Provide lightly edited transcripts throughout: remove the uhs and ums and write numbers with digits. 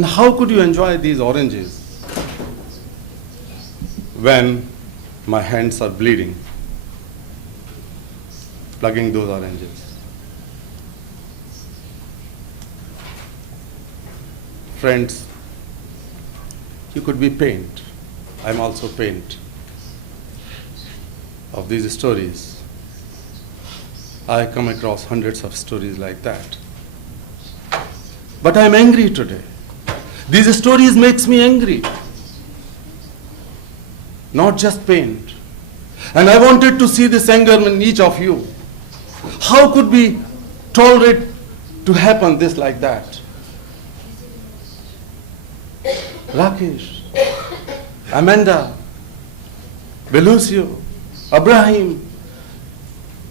And how could you enjoy these oranges when my hands are bleeding, plugging those oranges? Friends, you could be pained. I'm also pained of these stories. I come across hundreds of stories like that. But I'm angry today. These stories makes me angry, not just pained. And I wanted to see this anger in each of you. How could we tolerate to happen this like that? Rakesh, Amanda, Belusio, Abraham,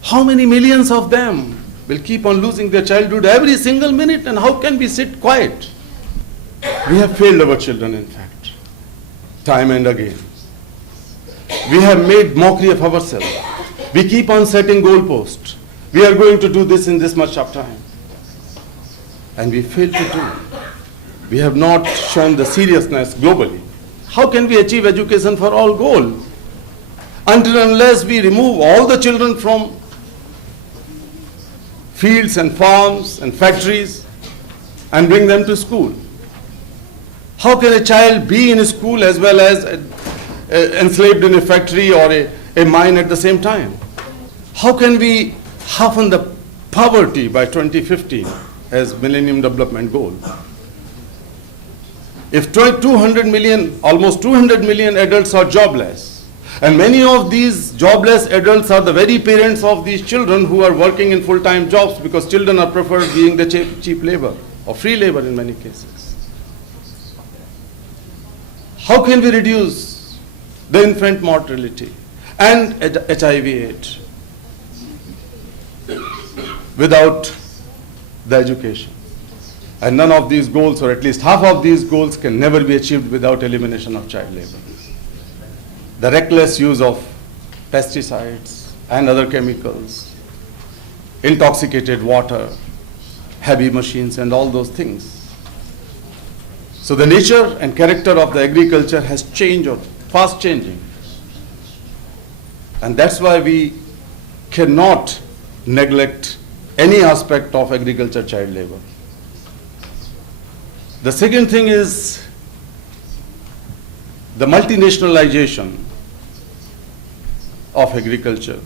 how many millions of them will keep on losing their childhood every single minute, and how can we sit quiet? We have failed our children, in fact, time and again. We have made mockery of ourselves. We keep on setting goalposts. We are going to do this in this much of time. And we fail to do. We have not shown the seriousness globally. How can we achieve education for all goal? Until and unless we remove all the children from fields and farms and factories and bring them to school. How can a child be in a school as well as enslaved in a factory or a mine at the same time? How can we halven the poverty by 2015 as Millennium Development Goal? If 200 million, almost 200 million adults are jobless, and many of these jobless adults are the very parents of these children who are working in full-time jobs, because children are preferred being the cheap labor or free labor in many cases. How can we reduce the infant mortality and HIV/AIDS without the education? And none of these goals, or at least half of these goals, can never be achieved without elimination of child labor. The reckless use of pesticides and other chemicals, intoxicated water, heavy machines, and all those things. So the nature and character of the agriculture has changed, or fast changing. And that's why we cannot neglect any aspect of agriculture child labor. The second thing is the multinationalization of agriculture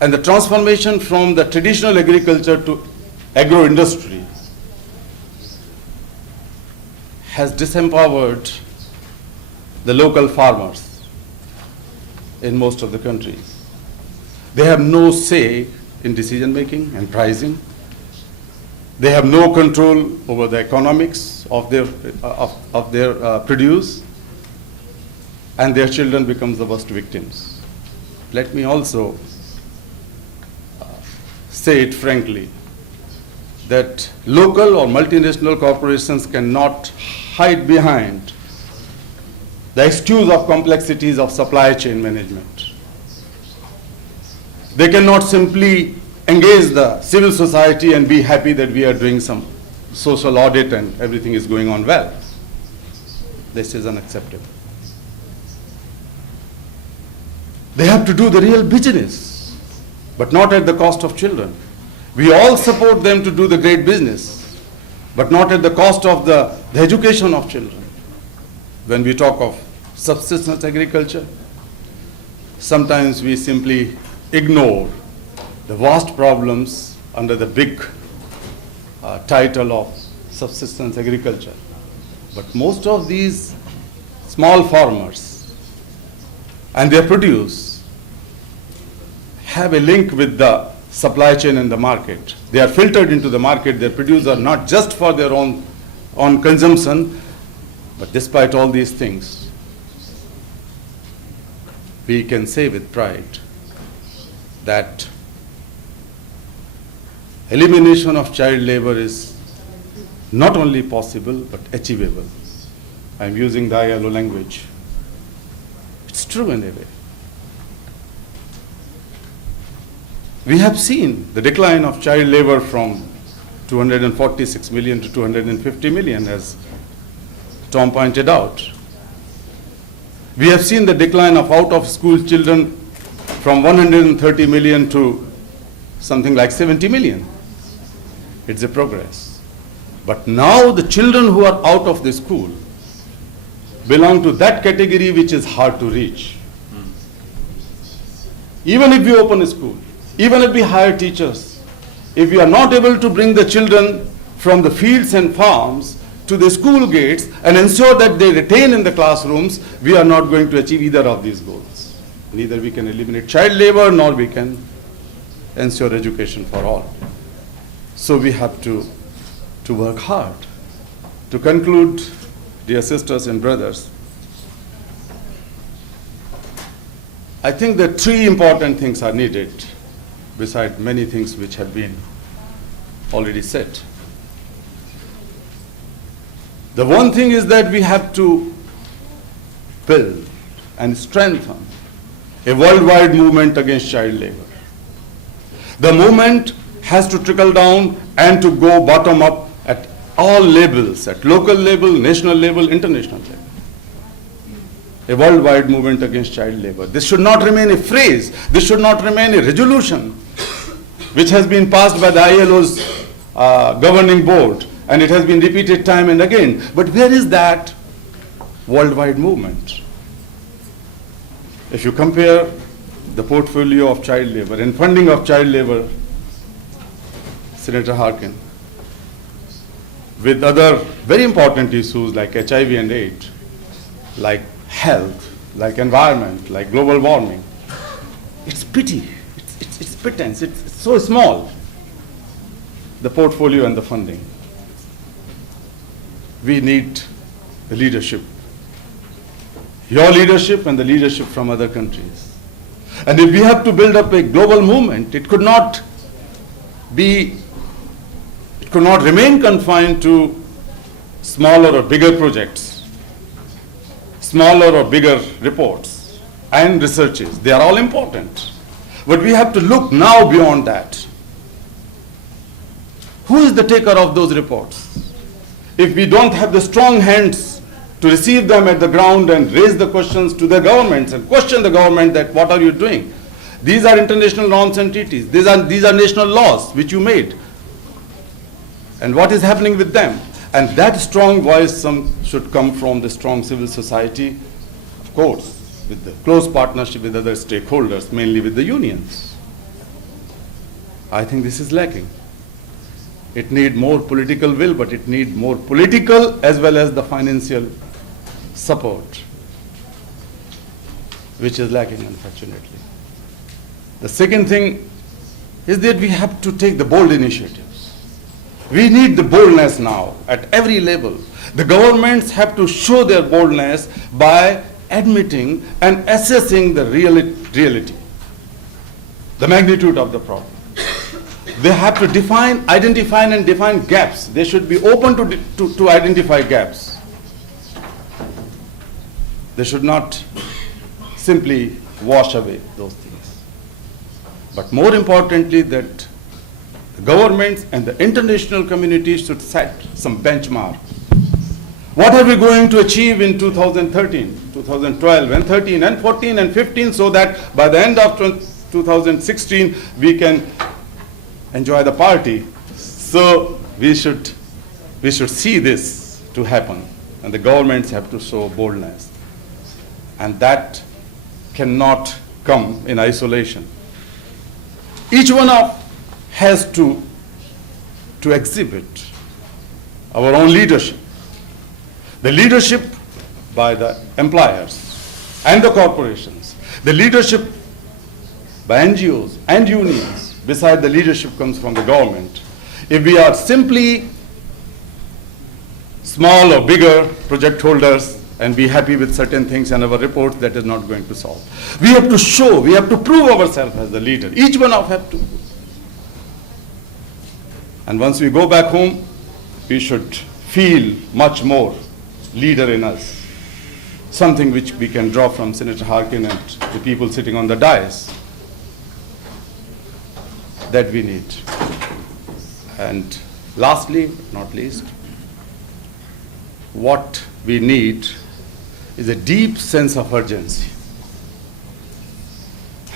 and the transformation from the traditional agriculture to agro-industry has disempowered the local farmers in most of the countries. They have no say in decision making and pricing. They have no control over the economics of their produce, and their children become the worst victims. Let me also say it frankly, that local or multinational corporations cannot hide behind the excuse of complexities of supply chain management. They cannot simply engage the civil society and be happy that we are doing some social audit and everything is going on well. This is unacceptable. They have to do the real business, but not at the cost of children. We all support them to do the great business, but not at the cost of the education of children. When we talk of subsistence agriculture, sometimes we simply ignore the vast problems under the big title of subsistence agriculture. But most of these small farmers and their produce have a link with the supply chain and the market. They are filtered into the market. Their produce are not just for their own consumption, but despite all these things, we can say with pride that elimination of child labor is not only possible but achievable. I'm using the ILO language. It's true in a way. We have seen the decline of child labor from 246 million to 250 million, as Tom pointed out. We have seen the decline of out-of-school children from 130 million to something like 70 million. It's a progress. But now the children who are out of the school belong to that category which is hard to reach. Even if we open a school, even if we hire teachers, if we are not able to bring the children from the fields and farms to the school gates and ensure that they retain in the classrooms, we are not going to achieve either of these goals. Neither we can eliminate child labor, nor we can ensure education for all. So we have to work hard. To conclude, dear sisters and brothers, I think that three important things are needed, beside many things which have been already said. The one thing is that we have to build and strengthen a worldwide movement against child labor. The movement has to trickle down and to go bottom up at all levels, at local level, national level, international level. A worldwide movement against child labor. This should not remain a phrase. This should not remain a resolution which has been passed by the ILO's governing board, and it has been repeated time and again. But where is that worldwide movement? If you compare the portfolio of child labor and funding of child labor, Senator Harkin, with other very important issues like HIV and AIDS, like health, like environment, like global warming, it's pity, it's pittance, it's so small, the portfolio and the funding. We need the leadership, your leadership and the leadership from other countries. And if we have to build up a global movement, it could not remain confined to smaller or bigger projects, smaller or bigger reports and researches. They are all important. But we have to look now beyond that. Who is the taker of those reports? If we don't have the strong hands to receive them at the ground and raise the questions to the governments and question the government that what are you doing? These are international norms and treaties. These are national laws which you made. And what is happening with them? And that strong voice should come from the strong civil society, of course, with the close partnership with other stakeholders, mainly with the unions. I think this is lacking. It needs more political will, but it needs more political as well as the financial support, which is lacking, unfortunately. The second thing is that we have to take the bold initiatives. We need the boldness now at every level. The governments have to show their boldness by admitting and assessing the reality, the magnitude of the problem. They have to identify and define gaps. They should be open to identify gaps. They should not simply wash away those things. But more importantly, that the governments and the international community should set some benchmark. What are we going to achieve in 2013, 2012, and 13, and 14, and 15, so that by the end of 2016 we can enjoy the party? So we should see this to happen, and the governments have to show boldness, and that cannot come in isolation. Each one of has to exhibit our own leadership. The leadership by the employers and the corporations, the leadership by NGOs and unions. Beside the leadership comes from the government. If we are simply small or bigger project holders and be happy with certain things and our reports, that is not going to solve. We have to show, we have to prove ourselves as the leader. Each one of us have to. And once we go back home, we should feel much more leader in us. Something which we can draw from Senator Harkin and the people sitting on the dais. That we need. And Lastly, but not least, what we need is a deep sense of urgency.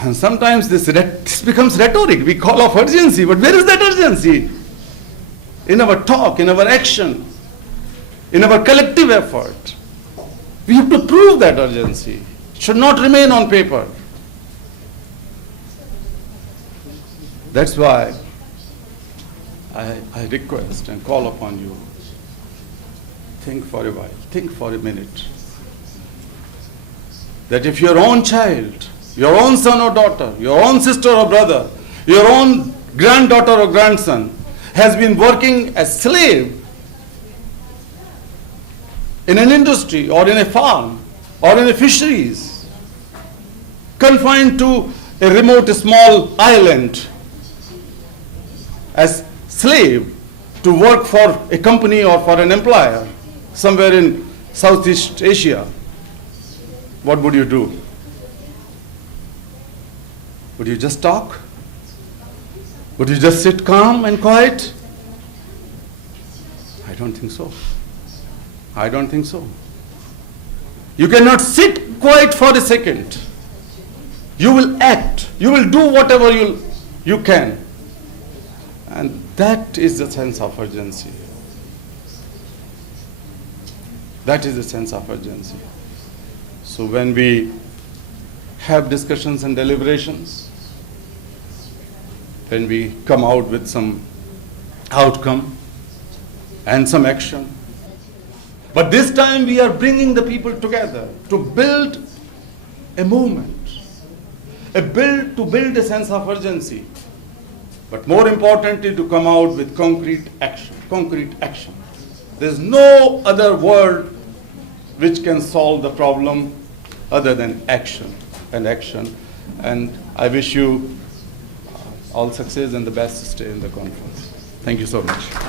And sometimes this becomes rhetoric. We call off urgency, but where is that urgency? In our talk, in our action, in our collective effort. We have to prove that urgency. It should not remain on paper. That's why I request and call upon you, think for a while, think for a minute, that if your own child, your own son or daughter, your own sister or brother, your own granddaughter or grandson has been working as slave in an industry or in a farm or in a fisheries, confined to a remote small island as slave to work for a company or for an employer somewhere in Southeast Asia, what would you do? Would you just talk? Would you just sit calm and quiet? I don't think so. I don't think so. You cannot sit quiet for a second. You will act. You will do whatever you can. And that is the sense of urgency. That is the sense of urgency. So when we have discussions and deliberations, when we come out with some outcome and some action, but this time we are bringing the people together to build a movement, to build a sense of urgency, but more importantly to come out with concrete action, There is no other word which can solve the problem other than action and action. And I wish you all success and the best stay in the conference. Thank you so much.